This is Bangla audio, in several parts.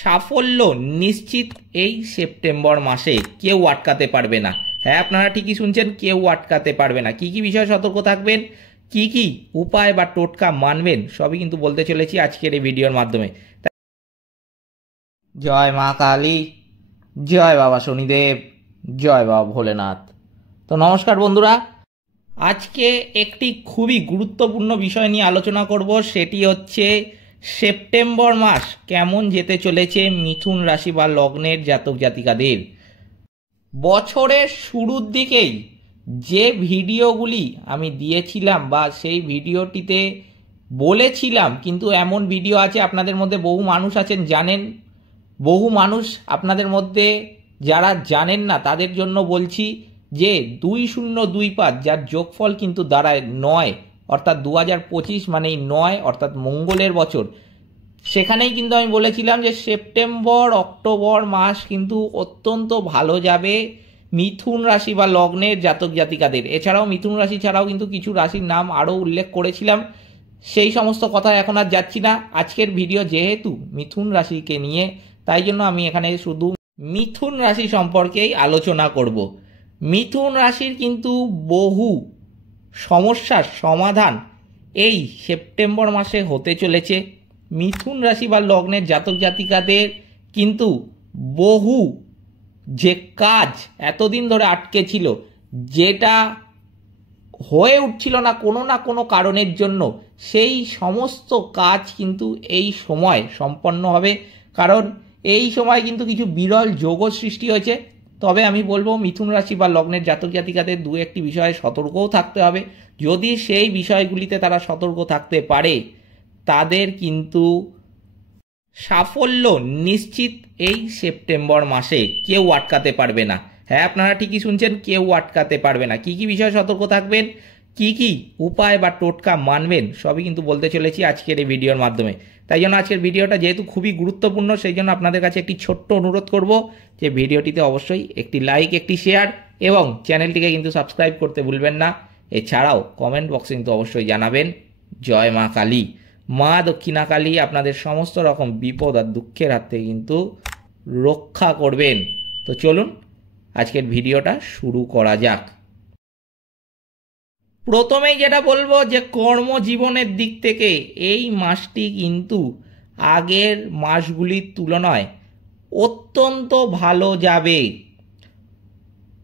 সাফল্য নিশ্চিত এই সেপ্টেম্বর মাসে, কেউ আটকাতে পারবে না। হ্যাঁ, আপনারা ঠিকই শুনছেন, কেউ আটকাতে পারবে না। কি কি বিষয়ে সতর্ক থাকবেন, কি কি উপায় বা টোটকা মানবেন, সবই কিন্তু বলতে চলেছি আজকের এই ভিডিওর মাধ্যমে। জয় মা কালী, জয় বাবা শনিদেব, জয় বাবা ভোলেনাথ। তো নমস্কার বন্ধুরা, আজকে একটি খুবই গুরুত্বপূর্ণ বিষয় নিয়ে আলোচনা করব। সেটি হচ্ছে সেপ্টেম্বর মাস কেমন যেতে চলেছে মিথুন রাশি বা লগ্নের জাতক জাতিকাদের। বছরের শুরুর দিকেই যে ভিডিওগুলি আমি দিয়েছিলাম বা সেই ভিডিওটিতে বলেছিলাম, কিন্তু এমন ভিডিও আছে আপনাদের মধ্যে বহু মানুষ আছেন জানেন, বহু মানুষ আপনাদের মধ্যে যারা জানেন না তাদের জন্য বলছি যে 2025 যার যোগফল কিন্তু দাঁড়ায় 9, অর্থাৎ 2025 মানেই 9, অর্থাৎ মঙ্গলের বছর। সেখানেই কিন্তু আমি বলেছিলাম যে সেপ্টেম্বর অক্টোবর মাস কিন্তু অত্যন্ত ভালো যাবে মিথুন রাশি বা লগ্নের জাতক জাতিকাদের। এছাড়াও মিথুন রাশি ছাড়াও কিন্তু কিছু রাশির নাম আরও উল্লেখ করেছিলাম, সেই সমস্ত কথা এখন আর যাচ্ছি না। আজকের ভিডিও যেহেতু মিথুন রাশিকে নিয়ে, তাই জন্য আমি এখানে শুধু মিথুন রাশি সম্পর্কেই আলোচনা করব। মিথুন রাশির কিন্তু বহু সমস্যার সমাধান এই সেপ্টেম্বর মাসে হতে চলেছে। মিথুন রাশি বা লগ্নের জাতক জাতিকাদের কিন্তু বহু যে কাজ এতদিন ধরে আটকে ছিল, যেটা হয়ে উঠছিল না কোনো কারণের জন্য, সেই সমস্ত কাজ কিন্তু এই সময় সম্পন্ন হবে। কারণ এই সময় কিন্তু কিছু বিরল যোগ সৃষ্টি হয়েছে। তবে আমি বলবো মিথুন রাশি বা লগ্নের জাতক জাতিকাদের দু একটি বিষয়ে সতর্কও থাকতে হবে। যদি সেই বিষয়গুলিতে তারা সতর্ক থাকতে পারে, তাদের কিন্তু সাফল্য নিশ্চিত এই সেপ্টেম্বর মাসে, কেউ আটকাতে পারবে না। হ্যাঁ, আপনারা ঠিকই শুনছেন, কেউ আটকাতে পারবে না। কি কি বিষয়ে সতর্ক থাকবেন, কি কি উপায় বা টোটকা মানবেন, সবই কিন্তু বলতে চলেছি আজকের এই ভিডিওর মাধ্যমে। তাই জন্য আজকের ভিডিওটা যেহেতু খুবই গুরুত্বপূর্ণ, সেই জন্য আপনাদের কাছে একটি ছোট্ট অনুরোধ করব যে ভিডিওটিতে অবশ্যই একটি লাইক, একটি শেয়ার এবং চ্যানেলটিকে কিন্তু সাবস্ক্রাইব করতে ভুলবেন না। এছাড়াও কমেন্ট বক্সে কিন্তু অবশ্যই জানাবেন জয় মা কালী। মা দক্ষিণা কালী আপনাদের সমস্ত রকম বিপদ আর দুঃখের হাত থেকে কিন্তু রক্ষা করবেন। তো চলুন আজকের ভিডিওটা শুরু করা যাক। প্রথমেই যেটা বলবো যে কর্মজীবনের দিক থেকে এই মাসটি কিন্তু আগের মাসগুলির তুলনায় অত্যন্ত ভালো যাবে।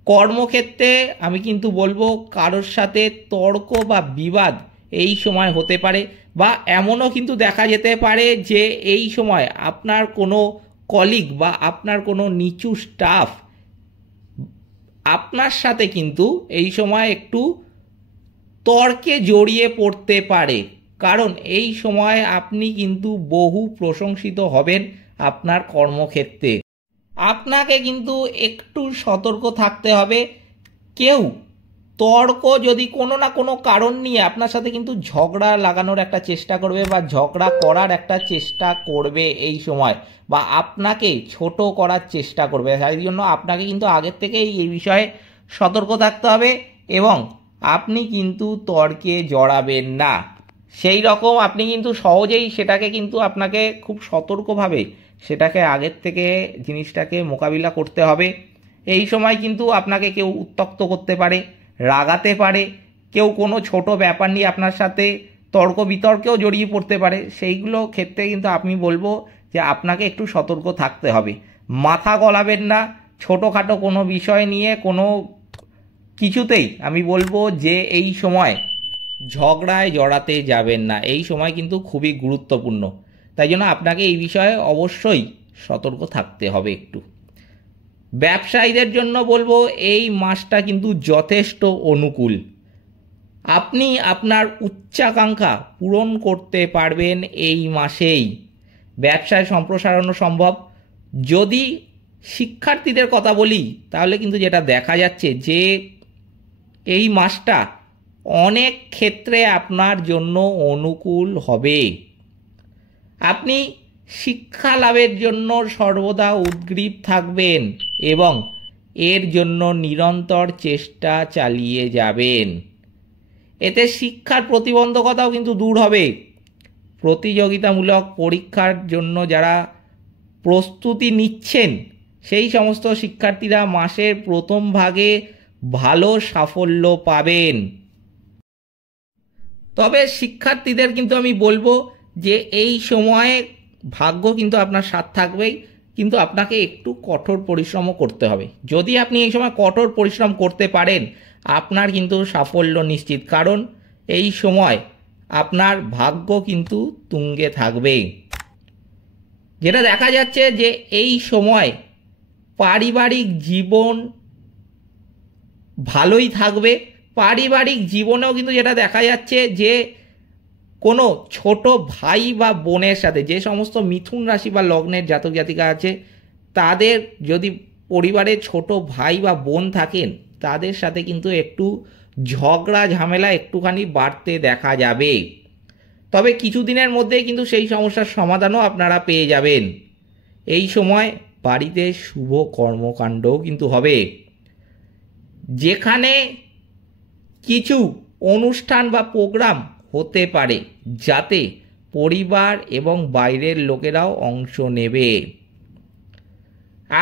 কর্মক্ষেত্রে আমি কিন্তু বলবো কারোর সাথে তর্ক বা বিবাদ এই সময় হতে পারে, বা এমনও কিন্তু দেখা যেতে পারে যে এই সময় আপনার কোনো কলিগ বা আপনার কোনো নিচু স্টাফ আপনার সাথে কিন্তু এই সময় একটু তর্কে জড়িয়ে পড়তে পারে। কারণ এই সময় আপনি কিন্তু বহু প্রশংসিত হবেন আপনার কর্মক্ষেত্রে। আপনাকে কিন্তু একটু সতর্ক থাকতে হবে। কেউ তর্ক যদি কোনো না কোনো কারণ নিয়ে আপনার সাথে কিন্তু ঝগড়া লাগানোর একটা চেষ্টা করবে বা ঝগড়া করার একটা চেষ্টা করবে এই সময়, বা আপনাকে ছোট করার চেষ্টা করবে। তাই জন্য আপনাকে কিন্তু আগের থেকেই এই বিষয়ে সতর্ক থাকতে হবে এবং আপনি কিন্তু তর্কে জড়াবেন না। সেই রকম আপনি কিন্তু সহজেই সেটাকে কিন্তু আপনাকে খুব সতর্কভাবে সেটাকে আগের থেকে জিনিসটাকে মোকাবিলা করতে হবে। এই সময় কিন্তু আপনাকে কেউ উত্ত্যক্ত করতে পারে, রাগাতে পারে, কেউ কোনো ছোট ব্যাপার নিয়ে আপনার সাথে তর্ক বিতর্কেও জড়িয়ে পড়তে পারে। সেইগুলো ক্ষেত্রে কিন্তু আমি বলবো যে আপনাকে একটু সতর্ক থাকতে হবে। মাথা গলাবেন না ছোটোখাটো কোনো বিষয় নিয়ে, কোনো কিছুতেই আমি বলবো যে এই সময় ঝগড়ায় জড়াতে যাবেন না। এই সময় কিন্তু খুবই গুরুত্বপূর্ণ, তাই জন্য আপনাকে এই বিষয়ে অবশ্যই সতর্ক থাকতে হবে একটু। ব্যবসায়ীদের জন্য বলবো এই মাসটা কিন্তু যথেষ্ট অনুকূল। আপনি আপনার উচ্চাকাঙ্ক্ষা পূরণ করতে পারবেন এই মাসেই। ব্যবসায় সম্প্রসারণও সম্ভব। যদি শিক্ষার্থীদের কথা বলি তাহলে কিন্তু যেটা দেখা যাচ্ছে যে এই মাসটা অনেক ক্ষেত্রে আপনার জন্য অনুকূল হবে। আপনি শিক্ষা লাভের জন্য সর্বদা উদ্গ্রীব থাকবেন এবং এর জন্য নিরন্তর চেষ্টা চালিয়ে যাবেন। এতে শিক্ষার প্রতিবন্ধকতাও কিন্তু দূর হবে। প্রতিযোগিতামূলক পরীক্ষার জন্য যারা প্রস্তুতি নিচ্ছেন সেই সমস্ত শিক্ষার্থীরা মাসের প্রথম ভাগে ভালো সাফল্য পাবেন। তবে শিক্ষার্থীদের কিন্তু আমি বলবো যে এই সময়ে ভাগ্য কিন্তু আপনার সাথ থাকবেই, কিন্তু আপনাকে একটু কঠোর পরিশ্রমও করতে হবে। যদি আপনি এই সময় কঠোর পরিশ্রম করতে পারেন আপনার কিন্তু সাফল্য নিশ্চিত, কারণ এই সময় আপনার ভাগ্য কিন্তু তুঙ্গে থাকবে। যেটা দেখা যাচ্ছে যে এই সময় পারিবারিক জীবন ভালোই থাকবে। পারিবারিক জীবনেও কিন্তু যেটা দেখা যাচ্ছে যে কোনো ছোট ভাই বা বোনের সাথে, যে সমস্ত মিথুন রাশি বা লগ্নের জাতক জাতিকা আছে তাদের যদি পরিবারে ছোট ভাই বা বোন থাকেন তাদের সাথে কিন্তু একটু ঝগড়া ঝামেলা একটুখানি বাড়তে দেখা যাবে। তবে কিছুদিনের মধ্যেই কিন্তু সেই সমস্যার সমাধানও আপনারা পেয়ে যাবেন। এই সময় বাড়িতে শুভ কর্মকাণ্ডও কিন্তু হবে। যেখানে কিছু অনুষ্ঠান বা প্রোগ্রাম হতে পারে যাতে পরিবার এবং বাইরের লোকেরাও অংশ নেবে।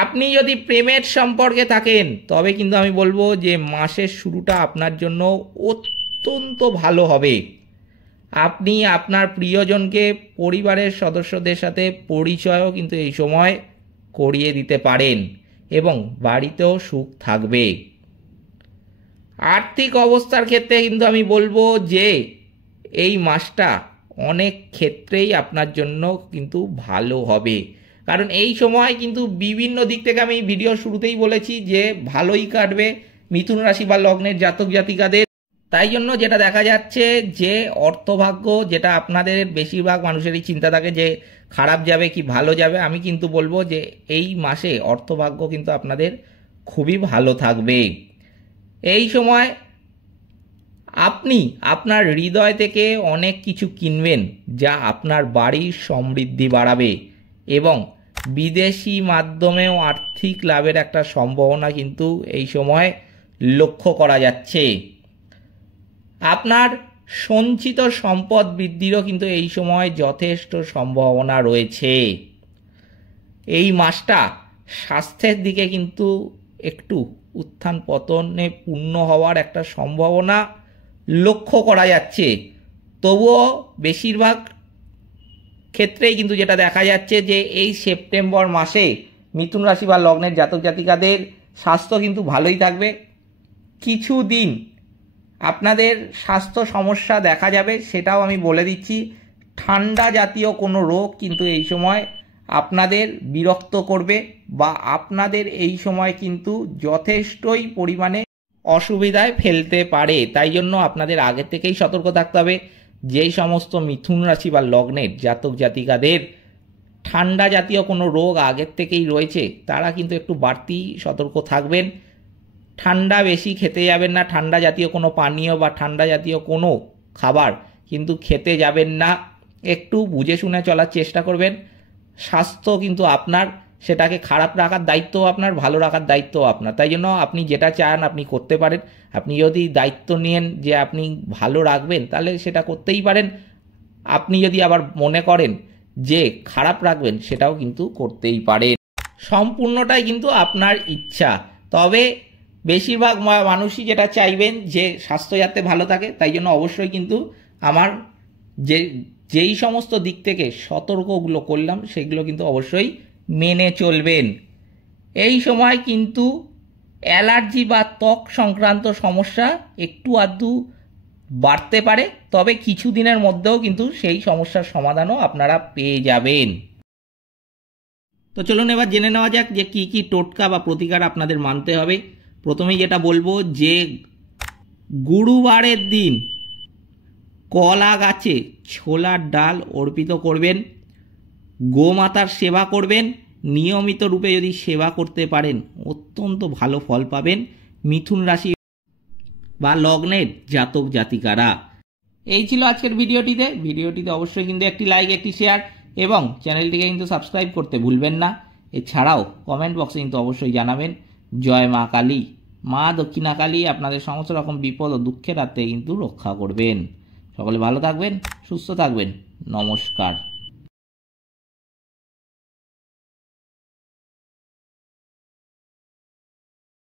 আপনি যদি প্রেমের সম্পর্কে থাকেন তবে কিন্তু আমি বলবো যে মাসের শুরুটা আপনার জন্য অত্যন্ত ভালো হবে। আপনি আপনার প্রিয়জনকে পরিবারের সদস্যদের সাথে পরিচয়ও কিন্তু এই সময় করিয়ে দিতে পারেন এবং বাড়িতেও সুখ থাকবে। আর্থিক অবস্থার ক্ষেত্রে কিন্তু আমি বলবো যে এই মাসটা অনেক ক্ষেত্রেই আপনার জন্য কিন্তু ভালো হবে, কারণ এই সময় কিন্তু বিভিন্ন দিক থেকে আমি ভিডিও শুরুতেই বলেছি যে ভালোই কাটবে মিথুন রাশি বা লগ্নের জাতক জাতিকাদের। তাই জন্য যেটা দেখা যাচ্ছে যে অর্থভাগ্য, যেটা আপনাদের বেশিরভাগ মানুষেরই চিন্তা থাকে যে খারাপ যাবে কি ভালো যাবে, আমি কিন্তু বলবো যে এই মাসে অর্থভাগ্য কিন্তু আপনাদের খুবই ভালো থাকবে। এই সময় আপনি আপনার হৃদয় থেকে অনেক কিছু কিনবেন যা আপনার বাড়ির সমৃদ্ধি বাড়াবে এবং বিদেশি মাধ্যমেও আর্থিক লাভের একটা সম্ভাবনা কিন্তু এই সময় লক্ষ্য করা যাচ্ছে। আপনার সঞ্চিত সম্পদ বৃদ্ধিরও কিন্তু এই সময় যথেষ্ট সম্ভাবনা রয়েছে। এই মাসটা স্বাস্থ্যের দিকে কিন্তু একটু উত্থান পতনে পূর্ণ হওয়ার একটা সম্ভাবনা লক্ষ্য করা যাচ্ছে। তবুও বেশিরভাগ ক্ষেত্রেই কিন্তু যেটা দেখা যাচ্ছে যে এই সেপ্টেম্বর মাসে মিথুন রাশি বা লগ্নের জাতক জাতিকাদের স্বাস্থ্য কিন্তু ভালোই থাকবে। কিছুদিন আপনাদের স্বাস্থ্য সমস্যা দেখা যাবে, সেটাও আমি বলে দিচ্ছি। ঠান্ডা জাতীয় কোনো রোগ কিন্তু এই সময় আপনাদের বিরক্ত করবে বা আপনাদের এই সময় কিন্তু যথেষ্টই পরিমাণে অসুবিধায় ফেলতে পারে। তাই জন্য আপনাদের আগে থেকেই সতর্ক থাকতে হবে। যেই সমস্ত মিথুন রাশি বা লগ্নের জাতক জাতিকাদের ঠান্ডা জাতীয় কোনো রোগ আগের থেকেই রয়েছে তারা কিন্তু একটু বাড়তি সতর্ক থাকবেন। ঠান্ডা বেশি খেতে যাবেন না, ঠান্ডা জাতীয় কোনো পানীয় বা ঠান্ডা জাতীয় কোনো খাবার কিন্তু খেতে যাবেন না। একটু বুঝে শুনে চলার চেষ্টা করবেন। স্বাস্থ্য কিন্তু আপনার, সেটাকে খারাপ রাখার দায়িত্ব আপনার, ভালো রাখার দায়িত্ব আপনার। তাই জন্য আপনি যেটা চান আপনি করতে পারেন। আপনি যদি দায়িত্ব নিয়েন যে আপনি ভালো রাখবেন তাহলে সেটা করতেই পারেন। আপনি যদি আবার মনে করেন যে খারাপ রাখবেন সেটাও কিন্তু করতেই পারেন। সম্পূর্ণটাই কিন্তু আপনার ইচ্ছা। তবে বেশিরভাগ মানুষই যেটা চাইবেন যে স্বাস্থ্য যাতে ভালো থাকে, তাই জন্য অবশ্যই কিন্তু আমার যেই সমস্ত দিক থেকে সতর্কগুলো করলাম সেগুলো কিন্তু অবশ্যই মেনে চলবেন। এই সময় কিন্তু অ্যালার্জি বা ত্বক সংক্রান্ত সমস্যা একটু আধটু বাড়তে পারে, তবে কিছুদিনের মধ্যেও কিন্তু সেই সমস্যার সমাধানও আপনারা পেয়ে যাবেন। তো চলুন এবার জেনে নেওয়া যাক যে কি কি টোটকা বা প্রতিকার আপনাদের মানতে হবে। প্রথমেই যেটা বলবো যে গুরুবারের দিন কলা গাছে ছোলার ডাল অর্পিত করবেন, গোমাতার সেবা করবেন। নিয়মিত রূপে যদি সেবা করতে পারেন অত্যন্ত ভালো ফল পাবেন মিথুন রাশি বা লগ্নের জাতক জাতিকারা। এই ছিল আজকের ভিডিওটিতে অবশ্যই কিন্তু একটি লাইক, একটি শেয়ার এবং চ্যানেলটিকে কিন্তু সাবস্ক্রাইব করতে ভুলবেন না। এছাড়াও কমেন্ট বক্সে কিন্তু অবশ্যই জানাবেন জয় মা কালী, মা দক্ষিণা কালী আপনাদের সমস্ত রকম বিপদ ও দুঃখের হাত থেকে কিন্তু রক্ষা করবেন। সকলে ভালো থাকবেন, সুস্থ থাকবেন। নমস্কার।